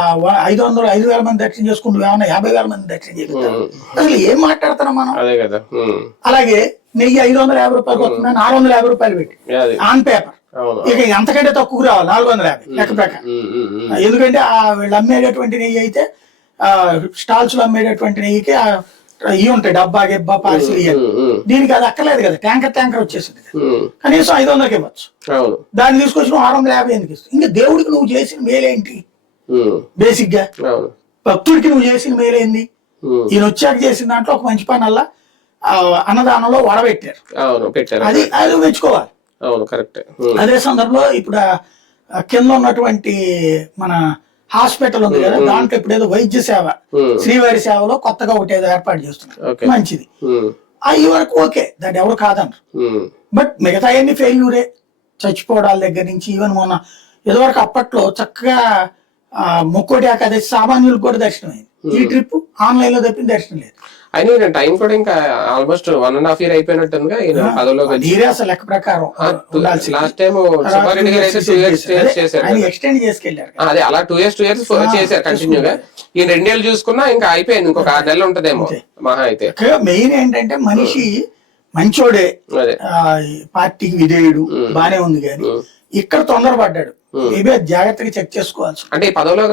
5,000 మంది దర్శనం చేసుకుంటూ ఏమన్నా 50,000 మంది దర్శనం చేస్తారు. అసలు ఏం మాట్లాడుతున్నాం మనం? అలాగే నెయ్యి 550 రూపాయలు వస్తుందని 650 రూపాయలు పెట్టి ఆన్ పేపర్, ఇక ఎంతకంటే తక్కువ రావాలి 450 లెక్క ప్రకారం. ఎందుకంటే వీళ్ళు అమ్మేటటువంటి నెయ్యి అయితే స్టాల్స్ లో అమ్మేటటువంటి నెయ్యికి ఇవి ఉంటాయి, డబ్బా గిబ్బా పార్సిల్ ఇవ్వాలి. దీనికి అది అక్కర్లేదు కదా, ట్యాంకర్ వచ్చేసింది. కనీసం 500కి ఇవ్వచ్చు. దాన్ని తీసుకొచ్చి 650 ఎందుకు ఇస్తావు? ఇంకా దేవుడికి నువ్వు చేసిన మేలేంటి? బేసిక్ గా భక్తుడికి నువ్వు చేసిన మేలేంది? ఈయన వచ్చాక చేసిన దాంట్లో ఒక మంచి పని అలా అన్నదానంలో వడబెట్టారు, అది అది మెచ్చుకోవాలి. అదే సందర్భంలో ఇప్పుడు కింద ఉన్నటువంటి మన హాస్పిటల్ ఉంది కదా, దాంట్లో ఇప్పుడు ఏదో వైద్య సేవ శ్రీవారి సేవలో కొత్తగా ఒకటి ఏదో ఏర్పాటు చేస్తున్నారు, మంచిది. అవి వరకు ఓకే, దాన్ని ఎవరు కాదన్నారు. బట్ మిగతా అన్ని ఫెయిల్యూరే, చచ్చిపోవడాల దగ్గర నుంచి. ఈవెన్ మొన్న ఏదోవరకు అప్పట్లో చక్కగా ముక్కోటి ఏకాదశి సామాన్యులకు కూడా దర్శనం అయింది. ఈ ట్రిప్ ఆన్లైన్ లో తప్పిన దర్శనం లేదు. అయినా టైం కూడా ఇంకా ఆల్మోస్ట్ 1.5 year అయిపోయినట్టుందిగా అసలు లెక్క ప్రకారం లాస్ట్ టైం ఎక్స్టెండ్ చేసుకెళ్ళారు. అదే అలా 2 years చేశారు కంటిన్యూగా. ఈ 2 years చూసుకున్నా ఇంకా అయిపోయింది, ఇంకొక 6 నెలలు ఉంటదేమో మహా అయితే. మెయిన్ ఏంటంటే మనిషి మంచోడే, పార్టీకి విధేయుడు, బానే ఉంది, కానీ ఇక్కడ తొందరపడ్డాడు. మేబీ జాగ్రత్తగా చెక్ చేసుకోవాల్సి. అంటే ఈ పదవిలో